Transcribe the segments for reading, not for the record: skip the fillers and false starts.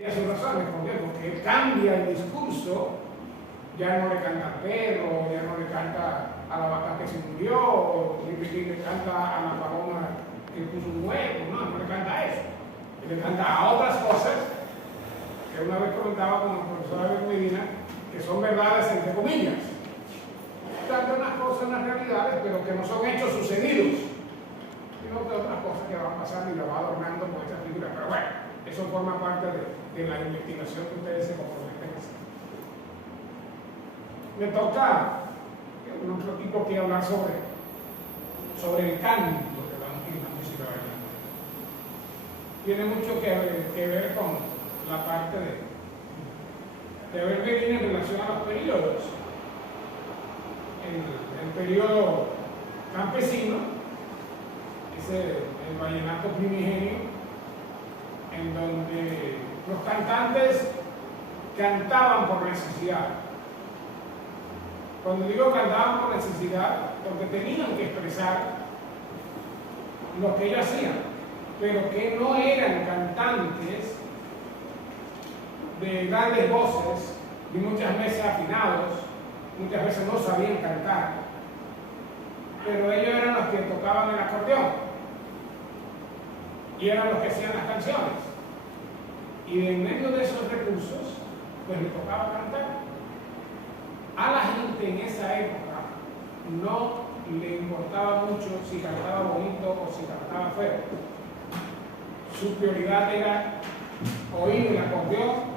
Tiene sus razones, ¿por qué? Porque él cambia el discurso, ya no le canta al perro, ya no le canta a la vaca que se murió, o le canta a la paloma que puso un huevo, no le canta a eso. Él le canta a otras cosas, que una vez comentaba con el profesor Abel Medina, que son verdades entre comillas. Canta unas cosas, unas realidades, pero que no son hechos sucedidos, sino que otras cosas que van pasando y lo va adornando con esa figura. Pero bueno, eso forma parte de la investigación que ustedes se comprometen a hacer. Me toca un otro tipo que hablar sobre el canto de la música vallenata. Tiene mucho que ver con la parte de Abel Medina en relación a los periodos. El periodo campesino, es el vallenato primigenio, en donde los cantantes cantaban por necesidad. Cuando digo cantaban por necesidad, porque tenían que expresar lo que ellos hacían, pero que no eran cantantes de grandes voces, ni muchas veces afinados, muchas veces no sabían cantar, pero ellos eran los que tocaban el acordeón y eran los que hacían las canciones, y en medio de esos recursos pues les tocaba cantar. A la gente en esa época no le importaba mucho si cantaba bonito o si cantaba feo. Su prioridad era oír el acordeón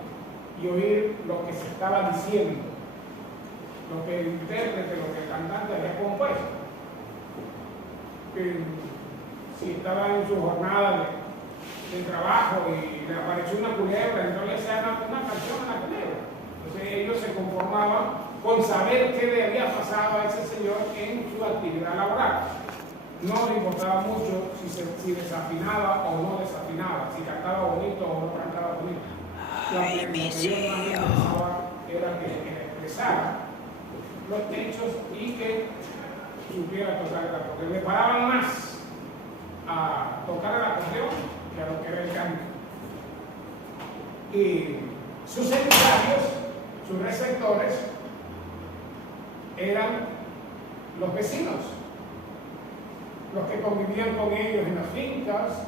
y oír lo que se estaba diciendo, lo que el intérprete, lo que el cantante había compuesto. Si estaba en su jornada de trabajo y le apareció una culebra, entonces le hacían una canción a la culebra. Entonces ellos se conformaban con saber qué le había pasado a ese señor en su actividad laboral. No le importaba mucho si desafinaba o no desafinaba, si cantaba bonito o no cantaba bonito. Lo que interesaba era que expresara los hechos y que supiera tocar el acordeón. Le paraban más a tocar el acordeón que a lo que era el canto. Y sus emisarios, sus receptores, eran los vecinos, los que convivían con ellos en las fincas,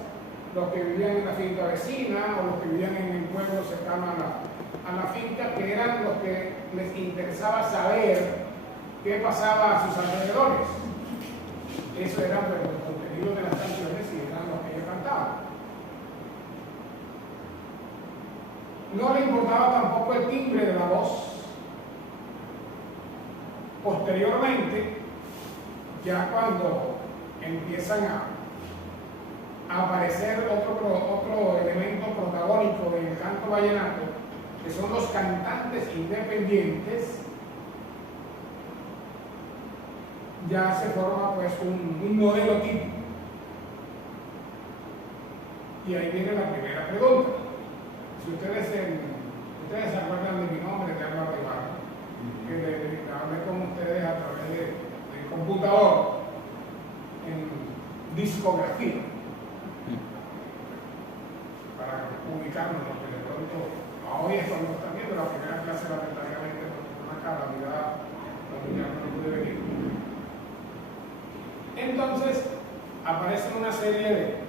los que vivían en la finca vecina o los que vivían en el pueblo cercano a la finca, que eran los que les interesaba saber qué pasaba a sus alrededores. Eso era el contenido de las canciones y eran los que ellos cantaban. No le importaba tampoco el timbre de la voz. Posteriormente, ya cuando empiezan a aparecer otro elemento protagónico del canto vallenato, que son los cantantes independientes, ya se forma pues un modelo tipo. Y ahí viene la primera pregunta. Si ustedes se acuerdan de mi nombre, de Álvaro Ibarra, que hablé con ustedes a través del computador en discografía, para ubicarnos, porque de pronto, hoy es cuando están viendo la primera clase, lamentablemente, por una calamidad, ya no pude venir. Entonces, aparecen una serie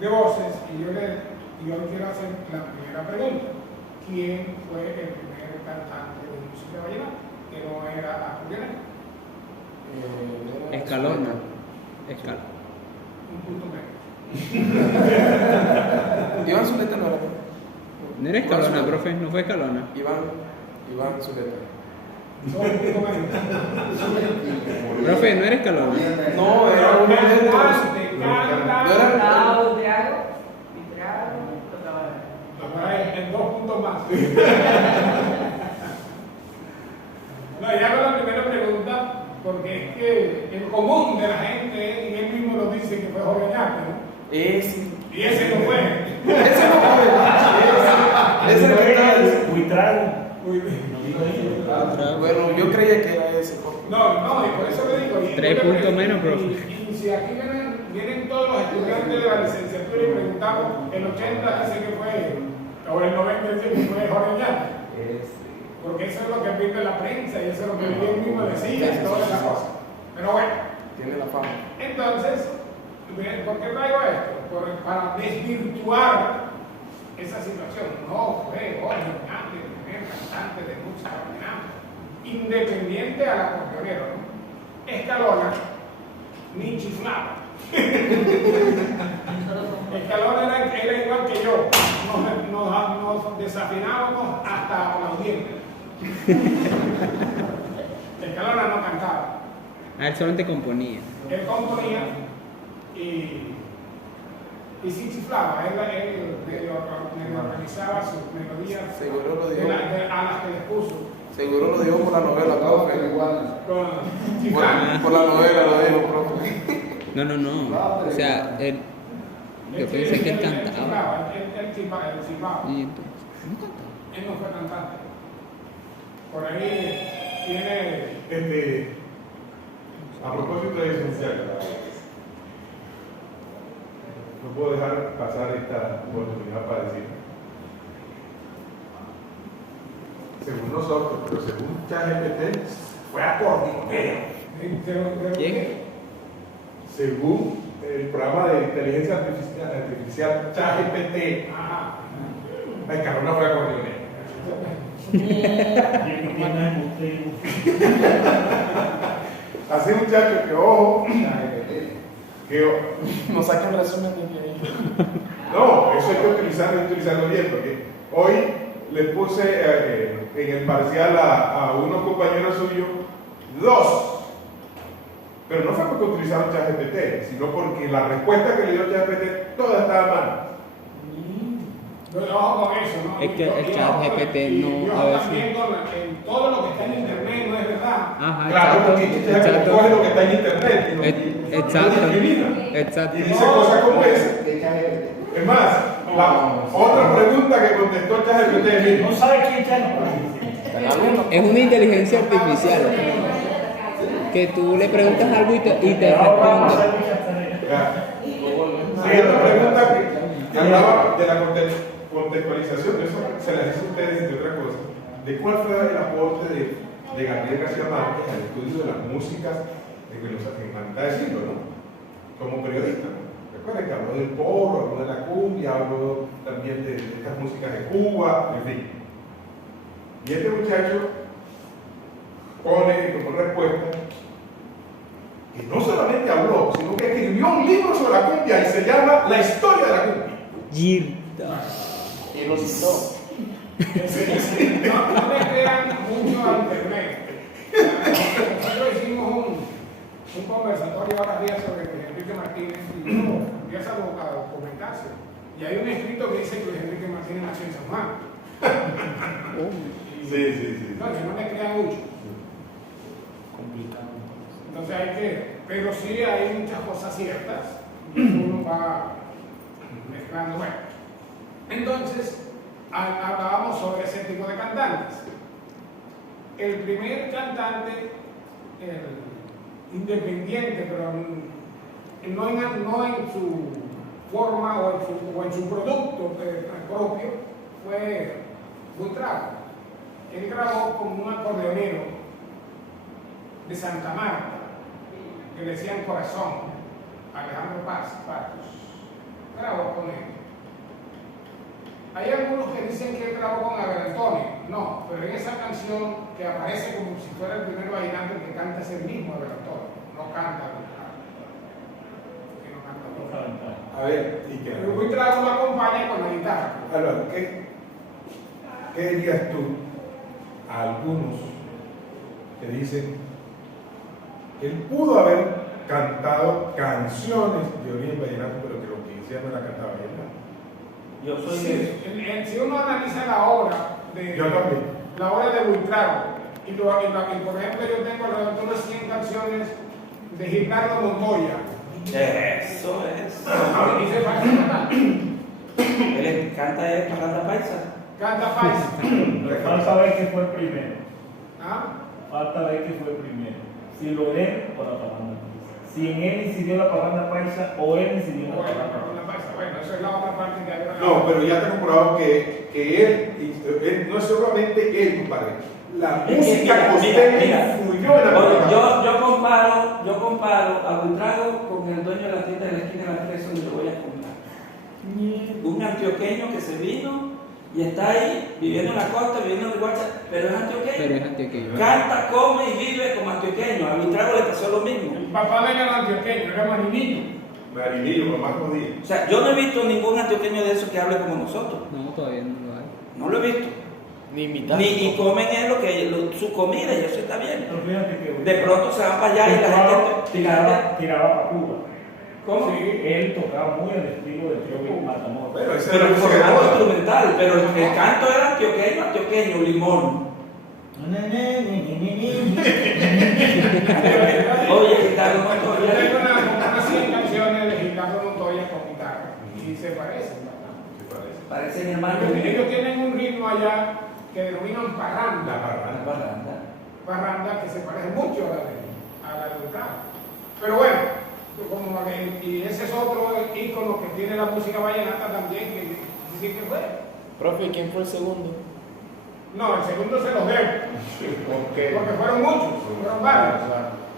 de voces y yo quiero hacer la primera pregunta. ¿Quién fue el primer cantante de música vallenata que no era acordeonero? Escalona. Un punto menos. Iván Zuleta no era. No era Escalona, profe, no fue Escalona. Iván Zuleta. Solo un punto menos. Profe, no era Escalona. No, era un cantante. En 2 puntos más. No, ya hago la primera pregunta porque es que el común de la gente, y él mismo lo dice, que fue Jorge Oñate, ¿no? Y ese no fue. Ese no fue. Ese no fue. Buitrán. Bueno, yo creía que era ese. No, y por eso le digo. 3 puntos menos, profe. Y si aquí vienen todos los estudiantes de la licenciatura y preguntamos, el 80 dice que fue O el 90% fue Jorge Oñate. Porque eso es lo que pide la prensa y eso es lo que él mismo decía y todas esas cosas. Pero bueno. Tiene la fama. Entonces, ¿por qué traigo esto? Para desvirtuar esa situación. No fue Jorge Oñate, el primer cantante de música vallenata, independiente al acordeonero, ¿no? Escalona ni chiflaba. Escalona era igual que yo. Nos desafinábamos hasta los dientes. Escalona no cantaba. Él solamente componía. Él componía y sí chiflaba. Él medio organizaba sus melodías Seguro lo dijo. a las que les puso. Seguro lo dijo por la novela, profe. Chiflando. Por la novela lo dijo, profe. No. O sea, yo pensé que él cantaba. Él chiflaba. Y entonces, ¿no cantaba? Él no fue cantante. Por ahí tiene. A propósito de eso, no puedo dejar pasar esta oportunidad para decir, según nosotros, pero según ChatGPT, fue acordeonero. ¿Quién? Según el programa de inteligencia artificial ChatGPT, Escalona fue acordeonero. Así, muchachos, que ojo, No saquen resumen de no, eso hay que utilizarlo bien, porque hoy le puse en el parcial a unos compañeros suyos 2, pero no fue porque utilizaron ChatGPT, sino porque la respuesta que le dio ChatGPT toda estaba mal. Ojo con eso, ¿no? Es que el Y ChatGPT y no, a veces. también en todo lo que está en internet no es verdad. Ajá, Claro, porque ChatGPT coge lo que está en internet y Exacto. lo discrimina. Exacto. Y dice cosas como esa. Es más, otra pregunta que contestó ChatGPT es: No sabe quién ya Es una inteligencia artificial. Que tú le preguntas algo y te responde. Siguiente pregunta que hablaba de la contextualización, eso se las hice a ustedes, entre otras cosas, de cuál fue el aporte de Gabriel García Márquez al estudio de las músicas que nos está diciendo, ¿no? Como periodista, ¿no? Recuerden que habló del porro, habló de la cumbia, habló también de estas músicas de Cuba, en fin. Y este muchacho pone como respuesta que no solamente habló, sino que escribió un libro sobre la cumbia y se llama La historia de la cumbia. Girda. Y lo citó. No le crean mucho a internet. Nosotros hicimos un conversatorio ahora días sobre Luis Enrique Martínez y uno empieza a documentarse. Y hay un escrito que dice que Luis Enrique Martínez nació en San Juan. Sí. No, que no le crean mucho. Complicado. Entonces pero sí hay muchas cosas ciertas y uno va mezclando. Bueno, entonces hablábamos sobre ese tipo de cantantes. El primer cantante independiente, pero no en su forma o en su producto propio, fue Buitrago. Él grabó como un acordeonero de Santa Marta, que le decían Corazón, Alejandro Patos, grabó con él. Hay algunos que dicen que él grabó con Abel Antonio, no, pero en esa canción que aparece como si fuera el primer vallenato que canta es el mismo Abel Antonio, no canta Buitrago. A ver, ¿y qué? Pero Buitrago lo acompaña con la guitarra. Álvaro, ¿qué dirías tú a algunos que dicen que él pudo haber cantado canciones de origen vallenato, pero que lo que decía no la cantaba bien? Yo soy Si uno analiza la obra de Yo también. la obra de Buitrago y por ejemplo yo tengo alrededor de unas 100 canciones de Gildardo Montoya. Eso es. Y se parece a Él canta Parranda Paisa. Canta paisa. Falta ver qué fue primero. ¿Ah? Falta ver qué fue primero. Si Loren o la Parranda Paisa. Si en él incidió la Parranda Paisa o él incidió en la Bueno, Parranda la paisa, bueno, eso es la otra parte que hay. No, pero ya te he comprobado que él, no es solamente él, compadre. La música costeña influyó en la Oye, música. yo comparo a Buitrago con el dueño de la tienda de la esquina de la 3 donde lo voy a comprar. Un antioqueño que se vino y está ahí, viviendo en la costa, viviendo en el Guacha, pero es antioqueño. Pero es antioqueño. Canta, come y vive como antioqueño. A Buitrago le pasó lo mismo. El papá de él era antioqueño, era marinillo. Marinillo, con más jodido. O sea, yo no he visto ningún antioqueño de esos que hable como nosotros. No, todavía no lo hay. No lo he visto. Ni mitad. Y comen es su comida y eso está bien. Pero fíjate que De pronto se van para allá y la gente tiraba para Cuba. ¿Cómo? Sí. Él tocaba muy al estilo de Trio Matamoros. Pero ese Pero era el música de formato moda. instrumental, pero el canto era antioqueño, limón. Oye, Ricardo Yo tengo Montoya. unas 100 canciones de Ricardo Montoya con guitarra y se parecen, ¿verdad? ¿Te parece? Parecen hermanos. Ellos tienen un ritmo allá que denominan La parranda. parranda. Parranda que se parece mucho a la de Ricardo. Pero bueno, y ese es otro ícono que tiene la música vallenata también, que dicen que fue. Profe, ¿quién fue el segundo? No, el segundo se los debo, Porque porque fueron muchos, fueron varios.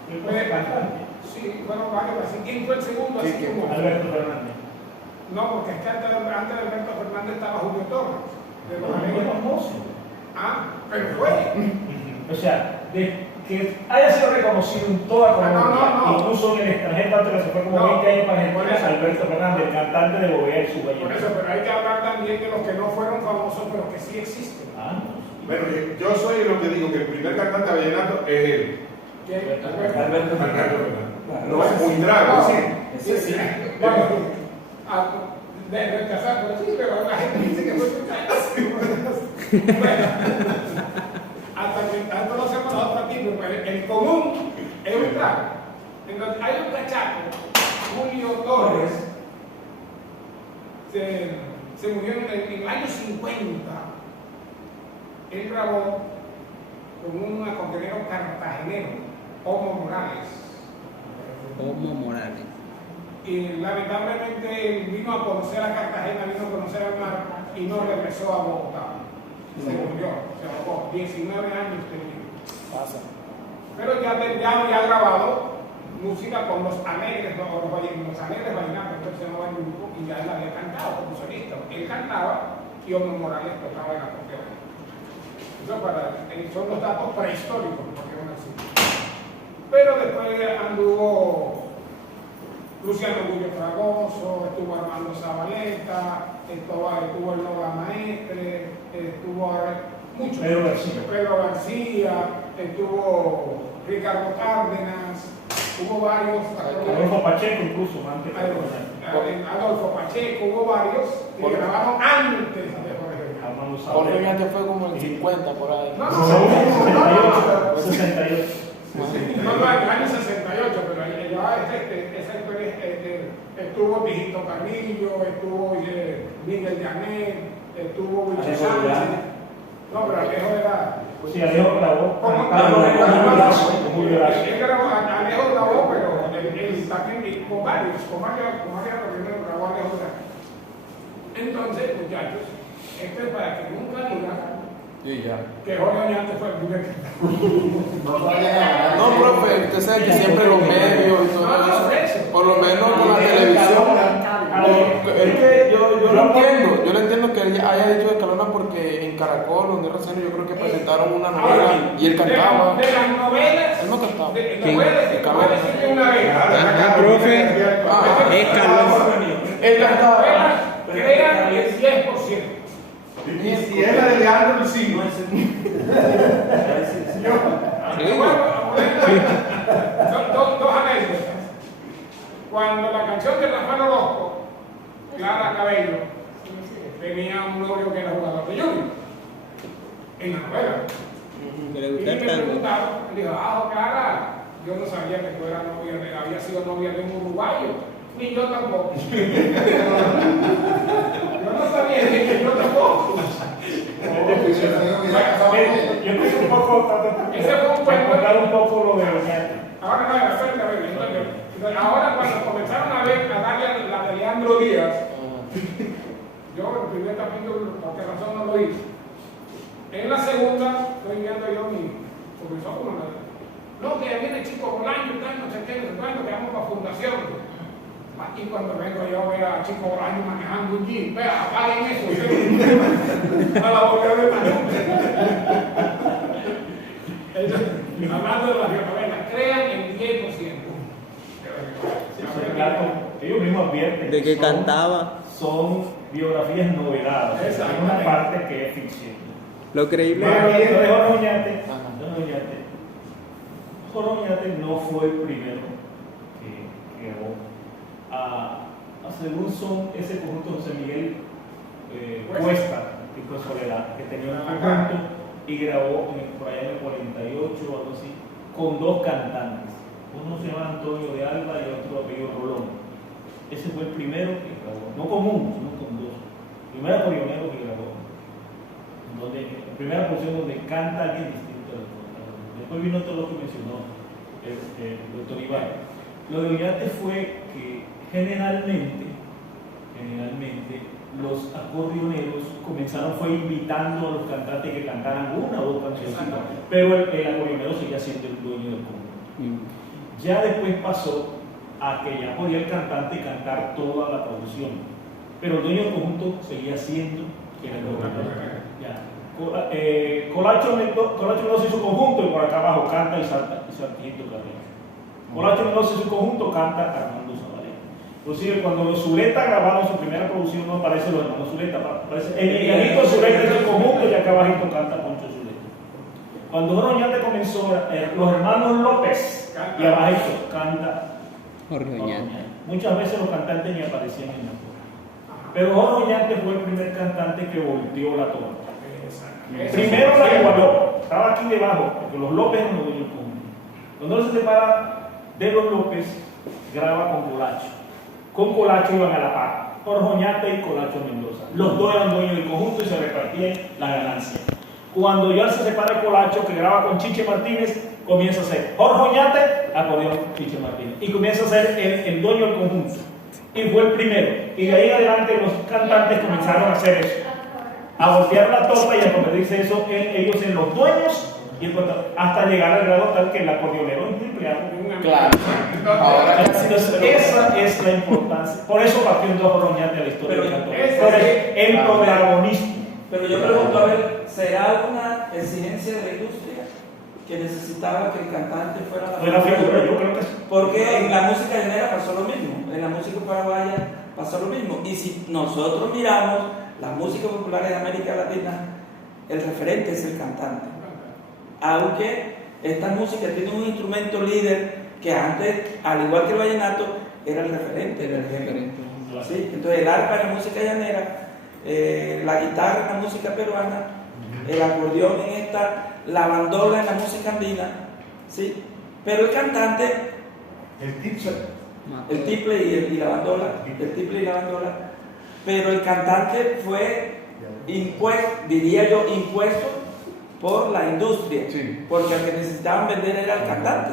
¿Quién fue el cantante? Sí, fueron varios. Así, ¿quién fue el segundo? Sí, Así ¿quién como- Alberto Fernández. No, porque es que antes de Alberto Fernández estaba Julio Torres, de los Muy Alegres. famoso. Ah, pero fue. O sea, de que haya sido reconocido en toda Colombia, No. incluso en el extranjero, tanto que se fue como No. 20 años para Por Argentina, eso. Alberto Fernández, el cantante de Bogotá y su Por eso, vallenato. pero hay que hablar también de los que no fueron famosos, pero que sí existen. Ah, no. Bueno, yo soy lo que digo, que el primer cantante vallenato es él. ¿Quién? Alberto Alberto Fernández. Fernández. No es muy trago, sí. Ese sí. Bueno, de rechazar, pero sí, pero la gente dice que fue bueno, hasta que tanto lo hacemos los otros tipos, pero el común es un trago. Entonces, hay un cachaco, Julio Torres, se murió en el año 50. Él grabó con un acordeonero cartagenero, Homo Morales. Homo Morales. Y lamentablemente él vino a conocer a Cartagena, vino a conocer al mar y no regresó a Bogotá. Se murió, se ahogó, 19 años tenía. pasa. Pero ya había grabado música con los alegres, los alegres vallenatos, entonces se llamaba el grupo, y ya él había cantado como solista. Él cantaba y Homo Morales tocaba el acordeón. Eso son los datos prehistóricos, porque es así. Pero después anduvo Luciano Guillo Fragoso, estuvo Armando Zabaleta, estuvo el Nova Maestre, estuvo muchos. Pedro García, estuvo Ricardo Cárdenas, hubo varios. Adolfo Pacheco incluso, antes de Adolfo Pacheco, hubo varios que grabaron antes de Jorge. Armando Jorge Zabaleta. Oñate fue como el 50 por ahí. No, 68. No, en el año 68, pero estuvo Tijito Carrillo, estuvo Miguel Llanet, estuvo Wilson Alejo Sánchez. Villano. No, pero Alejo era. Sí, Alejo grabó ¿Cómo? cantando muy Lazo, muy Lazo. Él grabó, Alejo grabó, pero él también con varios primero grabó Alejo Villano. Entonces, muchachos, esto es para que nunca digan Sí, ya. que Jorge Oñate fue el primer cantante. No, profe, usted sabe que siempre los medios y todo eso, por lo menos con la televisión. Es que yo lo entiendo que él haya dicho de Escalona porque en Caracol o en RCN yo creo que presentaron una novela y él cantaba. De las novelas. Él no cantaba. Le voy a decirle una vez. Ajá, profe. Es Carlos. Él cantaba. Crean el 10%. Y si es la de Leandro el signo. Dos anécdotas. Cuando la canción de Rafael Orozco, Clara Cabello, tenía un novio que era jugador de Junior, en la novela. Que le Y gusta me el tango. preguntaron, le dijo, Clara, yo no sabía que tú eras novia, había sido novia de un uruguayo. Ni yo tampoco. Yo no sabía que yo tampoco. Yo creo un poco, Ese fue un cuento. contar un poco lo de Oñate. Ahora no, espérate, a ver, entonces, ahora cuando comenzaron a darle a la de Leandro Díaz, Yo el primer capítulo, por qué razón no lo hice. En la segunda, estoy viendo yo mi profesor, no, que viene Chico Bolaño, tal, no sé qué, no sé cuándo, que vamos para fundación. Y cuando vengo yo veo a Chico Bolaño manejando un jeep, vea, apaguen eso, a la boca de hablando de las radionovelas, crean el 10%. Ellos mismos advierten De que son- cantaba. son biografías noveladas, hay una Exactamente. parte que es ficción. Lo creíble. Pero es- esto de Jorge Oñate, Jorge Oñate no fue el primero que grabó. Según son ese conjunto José Miguel Cuesta, Pico de Soledad, que tenía un conjunto y grabó por allá en el 48 o algo así, con dos cantantes. Uno se llama Antonio de Alba y otro apellido Rolón. Ese fue el primero que grabó, no con uno, sino con dos. Primero acordeonero que grabó. Donde, la primera porción donde canta alguien distinto al otro. Después vino todo lo que mencionó el doctor Iván. Lo de Oñate fue que generalmente los acordeoneros fue invitando a los cantantes que cantaran una o dos canciones, pero el acordeonero seguía siendo el dueño del conjunto. Ya después pasó a que ya podía el cantante cantar toda la producción, pero el dueño del conjunto seguía siendo quien era el acordeonero. Colacho Mendoza hizo conjunto y por acá abajo canta y salta Sargento Carrillo. Colacho Mendoza hizo conjunto, canta Armando Zabaleta. Inclusive cuando los Zuleta grabaron su primera producción no aparece los hermanos Zuleta, aparece Emilianito Zuleta hizo conjunto y acá abajito canta Poncho Zuleta. Cuando Jorge Oñate comenzó, los hermanos López y abajito canta Jorge Oñate. Muchas veces los cantantes ni aparecían en la torta. Pero Jorge Oñate fue el primer cantante que volteó la torta. Primero la igualó, estaba aquí debajo, porque los López no lo dio conjunto. Cuando él se separa de los López, graba con Colacho. Con Colacho iban a la par, Jorge Oñate y Colacho Mendoza. Los dos eran dueños del conjunto y se repartían la ganancia. Cuando ya se separa de Colacho, que graba con Chiche Martínez, comienza a ser Jorge Oñate, acordeón Chiche Martínez. Y comienza a ser el dueño del conjunto. Y fue el primero. Y de ahí en adelante los cantantes comenzaron a hacer eso. A voltear la torta y a convertirse eso ellos en los dueños y hasta llegar al grado tal que el acordeonero es empleado. Claro. Ahora Entonces, esa es la importancia. Por eso partió en dos Jorge Oñate a la historia del canto. Por el protagonismo. Pero yo pregunto, a ver, ¿será una exigencia de la industria que necesitaba que el cantante fuera la figura? Yo creo que sí. Porque en la música llanera pasó lo mismo, en la música paraguaya pasó lo mismo. Y si nosotros miramos las músicas populares de América Latina, el referente es el cantante. Aunque esta música tiene un instrumento líder que antes, al igual que el vallenato, era el referente del género. ¿Sí? Entonces el arpa en la música llanera, la guitarra en la música peruana, el acordeón en esta, la bandola en la música andina, ¿sí? Pero el cantante, el tiple y la bandola, el tiple y la bandola, pero el cantante fue impuesto, diría yo, impuesto por la industria, porque el que necesitaban vender era el cantante.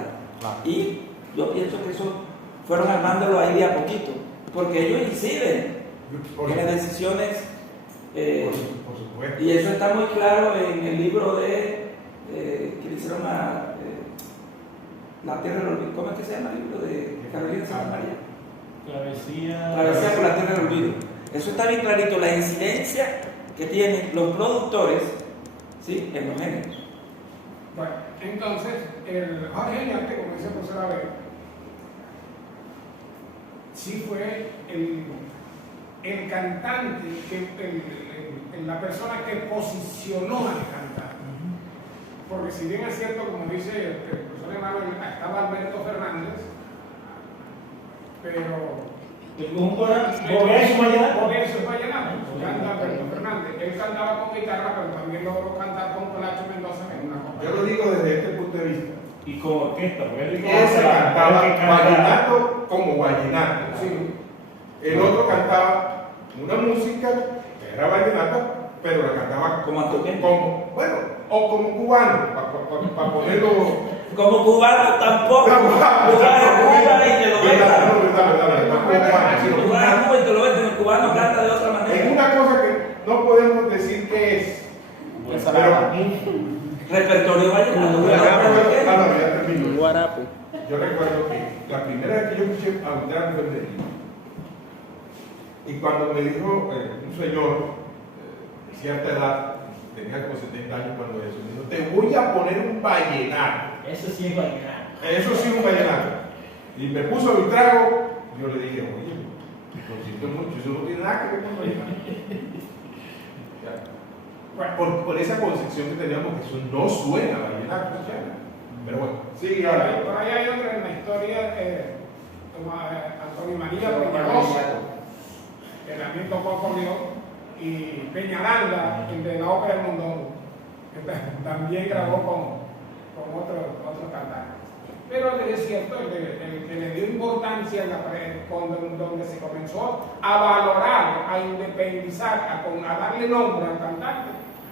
Y yo pienso que eso fueron armándolo ahí de a poquito, porque ellos inciden en las decisiones. Por supuesto. Y eso está muy claro en el libro que le hicieron La Tierra del Olvido. ¿Cómo es que se llama el libro de Carolina Santa María? Travesía por la Tierra del Olvido. Eso está bien clarito, la incidencia que tienen los productores, ¿sí?, en los géneros. Bueno, entonces, el Jorge Oñate, como dice el profesor Abel, sí fue el cantante, la persona que posicionó al cantante. Porque si bien es cierto, como dice el profesor Emanuel, estaba Alberto Fernández, pero El conjunto era Bogués y Vallenato. Bogués y Vallenato, canta Alberto Fernández. Él cantaba con guitarra, pero también logró cantar con Colacho Mendoza en una compañía. Yo lo digo desde este punto de vista. Y con orquesta, porque él Ese cantaba el que canta- vallenato como vallenato. Sí. El otro cantaba una música que era vallenata, pero la cantaba Como antioqueño. o como cubano, para ponerlo. Como cubano tampoco. Jugar a Cuba y que lo Verdad, metan. verdad. Tú vas a Cuba y te lo ves, el cubano canta de otra Es manera. una cosa que no podemos decir que es. Pero, Repertorio vallenato. claro, ya termino. Un guarapo. Yo recuerdo que la primera vez que yo escuché a Beltrán fue en Medellín. Y cuando me dijo un señor de cierta edad, tenía como 70 años cuando eso, me dijo, te voy a poner un vallenato. Eso sí es vallenato. Eso sí, un vallenato. Y me puso mi trago, yo le dije, oye, lo siento mucho, eso no tiene nada que ver con vallenato. Por esa concepción que teníamos, que eso no suena a vallenato, ¿ya? Pero bueno, sí, ahora. Por ahí hay otra en la historia, Antonio María Peñalosa, que también tocó acordeón, y Peñaranda, el de la ópera del Mondongo, que también grabó con otros cantantes. Pero es cierto, el que le dio importancia donde se comenzó a valorar, a independizar, a darle nombre al cantante,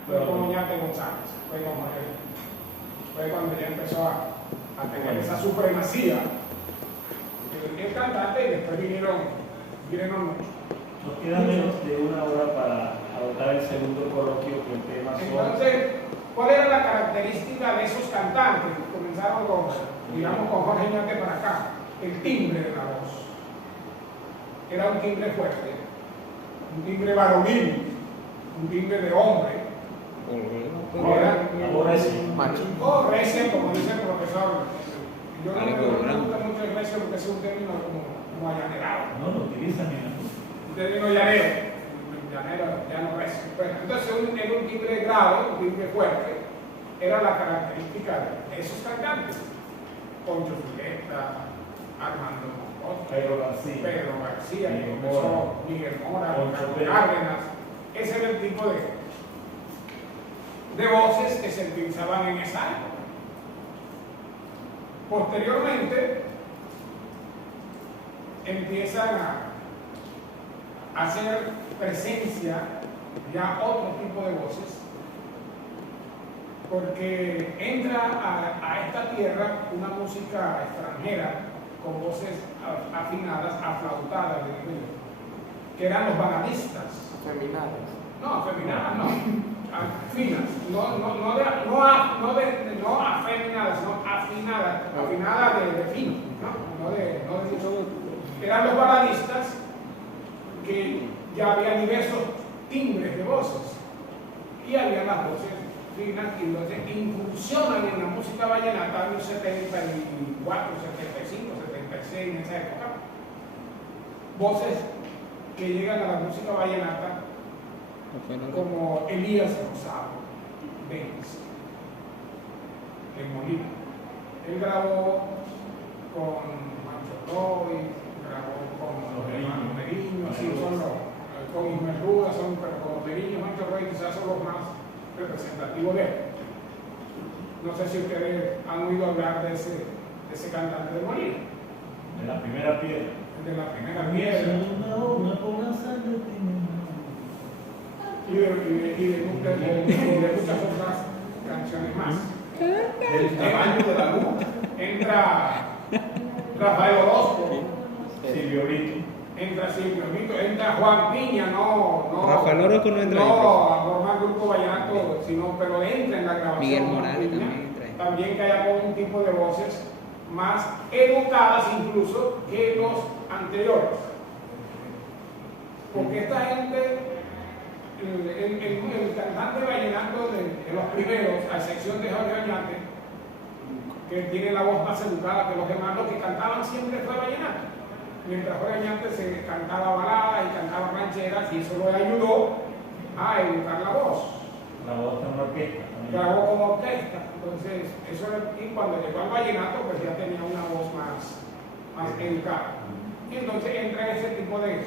fue con Oñate González, fue cuando ya empezó a tener esa supremacía el cantante, y después vinieron muchos. Nos queda menos de una hora para adoptar el segundo coloquio, que el tema son... Entonces, ¿cuál era la característica de esos cantantes? Comenzaron con Jorge Oñate para acá, el timbre de la voz. Era un timbre fuerte, un timbre varonil, un timbre de hombre. Ahora sí. O recio, como dice el profesor. Yo no me gusta mucho el recio porque es un término como allanerado. No lo utilizan ni nada. Un término llanero, llano recio. Bueno, entonces era un timbre grave, un timbre fuerte, era la característica de esos cantantes. Poncho Zuleta, Armando Monroy, Pedro García, Miguel Mora, Ricardo Cárdenas. Ese era el tipo de voces que se utilizaban en esa época. Posteriormente empiezan a hacer presencia ya otro tipo de voces, porque entra a esta tierra una música extranjera con voces afinadas, aflautadas, que eran los baladistas. Feminadas. No, afeminadas no. Finas, no afeminadas, sino afinadas, afinadas de fino, no de mucho. Eran los baladistas que ya había diversos timbres de voces y había las voces finas y entonces incursionan en la música vallenata en los 74, 75, 76 en esa época. Voces que llegan a la música vallenata como Elías Rosado Benz en Molina. Él grabó con Mancho Roy, grabó con los hermanos Meriño, así son con Ismael Ruda, pero con Meriño y Mancho Roy quizás son los más representativos de él. No sé si ustedes han oído hablar de ese cantante de Molina. De la primera piedra. De la primera piedra. Y de muchas otras canciones más. El tamaño de la luz. Entra Rafael Orozco, Silvio Brito. entra Silvio Brito, entra Juan Piña, Rafael Orozco no entra ahí. No, a formar grupo vallenato, pero entra en la grabación. Miguel Morales Piña, también entra ahí. también que haya con un tipo de voces más educadas incluso que los anteriores. Porque esta gente, el cantante vallenato de los primeros, a excepción de Jorge Oñate, que tiene la voz más educada que los demás, los que cantaban siempre fue vallenato. Mientras Jorge Oñate se cantaba baladas y cantaba rancheras, y eso lo ayudó a educar la voz. La voz de una orquesta. Grabó como orquesta, entonces eso era, y cuando llegó al vallenato pues ya tenía una voz más educada. Y entonces entra ese tipo de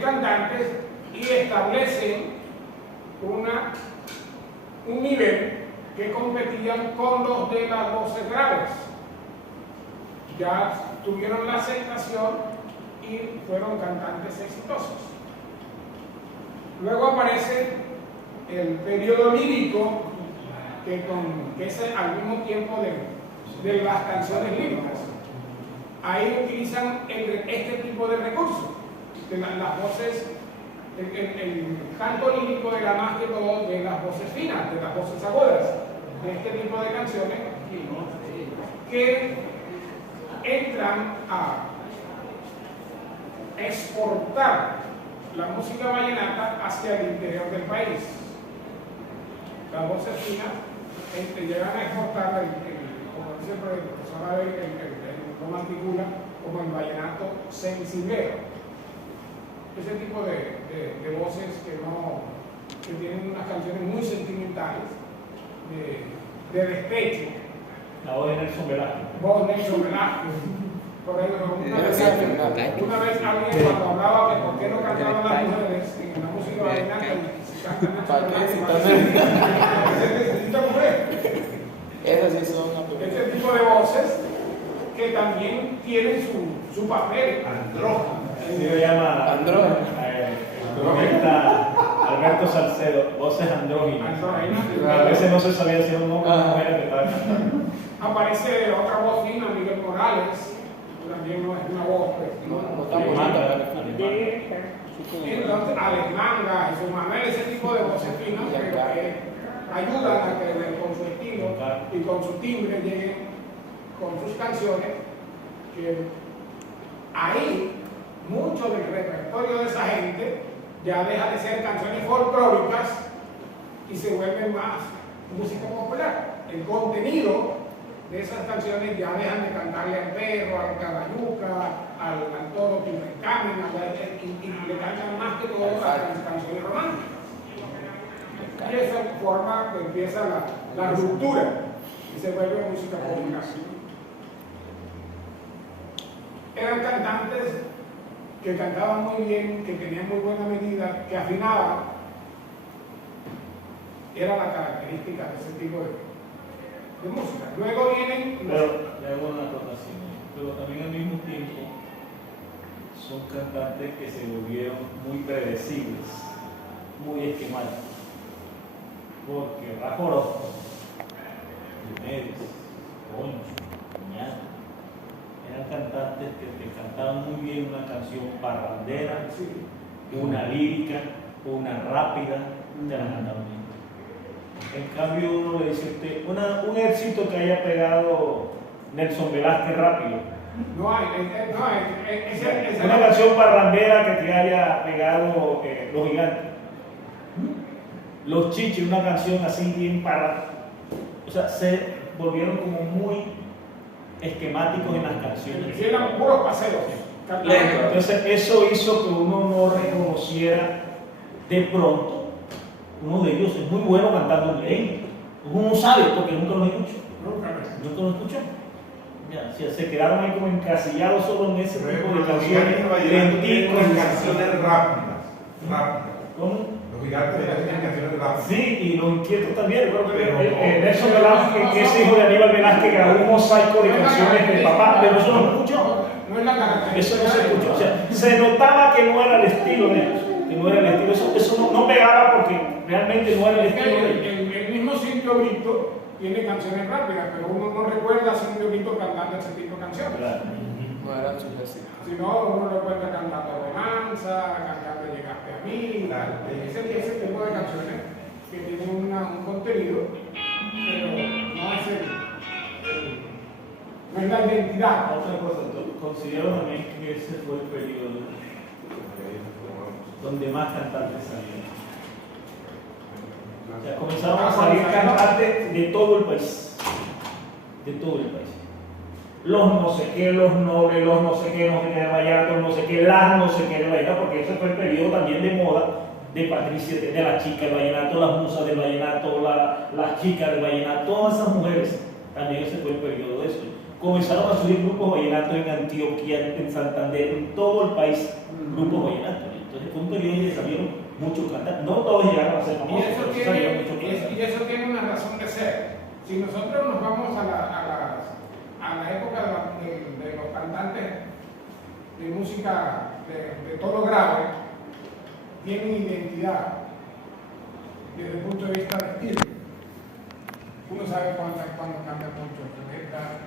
cantantes y establecen un nivel que competían con los de las voces graves. Ya tuvieron la aceptación y fueron cantantes exitosos. Luego aparece el periodo lírico, que es al mismo tiempo de las canciones líricas. ahí utilizan este tipo de recursos, de las voces, el canto lírico era más que todo de las voces finas, de las voces agudas, de este tipo de canciones que entran a exportar la música vallenata hacia el interior del país. Las voces finas llegan a exportar, como dice el profesor Abel, lo articula como el vallenato sensiblero. Ese tipo de voces que tienen unas canciones muy sentimentales, de despecho. La voz de Nelson Velázquez. Voz de Nelson Velázquez. Por ahí, una vez alguien cuando hablaba que por qué no cantaban las mujeres en la música vallenata y cantan necesita mujer. Esas sí son Este tipo de voces que también tienen su papel. Andrógeno. Así lo llama Andrógeno. Alberto Salcedo, voces andróginas. Andróginas. A veces no se sabía si era un hombre o una mujer que estaba cantando. Aparece otra voz fina, Miguel Morales, también no es una voz, pues, entonces Alex Manga, Jesús Manuel, ese tipo de voces finas que ayudan a que con su estilo y con su timbre lleguen con sus canciones, que ahí mucho del repertorio de esa gente ya deja de ser canciones folclóricas y se vuelve más música popular. El contenido de esas canciones ya dejan de cantarle al perro, al caballuca, al toro que le camen, y le cantan más que todo las canciones románticas. Y de esa forma empieza la ruptura y se vuelve música popular. Eran cantantes que cantaban muy bien, que tenían muy buena medida, que afinaban. Era la característica de ese tipo de música. Luego vienen Pero le hago una acotación, pero también al mismo tiempo son cantantes que se volvieron muy predecibles, muy esquemáticos. Porque Rafa Orozco, Diomedes, Concho, Oñate, eran cantantes que te cantaban muy bien una canción parrandera, una lírica, una rápida, te la cantaban bien. En cambio, uno le dice a usted, un éxito que haya pegado Nelson Velázquez rápido. no hay, Una canción parrandera que te haya pegado Los Gigantes. Los Chichis, una canción así bien o sea, se volvieron como muy esquemáticos en las canciones. eran puros paseos. Entonces, eso hizo que uno no reconociera de pronto. Uno de ellos es muy bueno cantando lento. Uno no sabe porque nunca lo escuchó. Nunca lo escuchó. Ya, se quedaron ahí como encasillados solo en ese tipo de canciones lenticos. Canciones rápidas. ¿Cómo? Los gigantes tienen canciones rápidas. Sí, y los inquietos también. Nelson Velázquez, que es hijo de Aníbal Velázquez, grabó un mosaico de canciones de papá, pero eso no lo escuchó. No es la característica. Eso no se escuchó. O sea, se notaba que no era el estilo de ellos. Que no era el estilo. Eso no pegaba porque realmente no era el estilo de ellos. El mismo Silvio Brito tiene canciones rápidas, pero uno no recuerda a Silvio Brito cantando ese tipo de canciones. Claro. No eran sus éxitos. Si no, uno recuerda cantando Romanza, cantando Llegaste a mí, ese tipo de canciones que tienen un contenido, pero no es la identidad. Otra cosa, considero también que ese fue el periodo donde más cantantes salieron. O sea, comenzaron a salir cantantes de todo el país. De todo el país. Los no sé qué, los nobles, los no sé qué de vallenato, no sé qué, las no sé qué de vallenato, porque ese fue el periodo también de moda de Patricia, de las chicas del vallenato, las musas del vallenato, las chicas del vallenato, todas esas mujeres, también ese fue el periodo de eso. Comenzaron a subir grupos vallenatos en Antioquia, en Santander, en todo el país, grupos vallenatos. Entonces fue un periodo en que salieron muchos cantantes, no todos llegaron a ser famosos, Y eso tiene una razón de ser. Si nosotros nos vamos a la época de los cantantes de música de tono grave, tienen identidad desde el punto de vista de estilo. Uno sabe cuándo cambia mucho.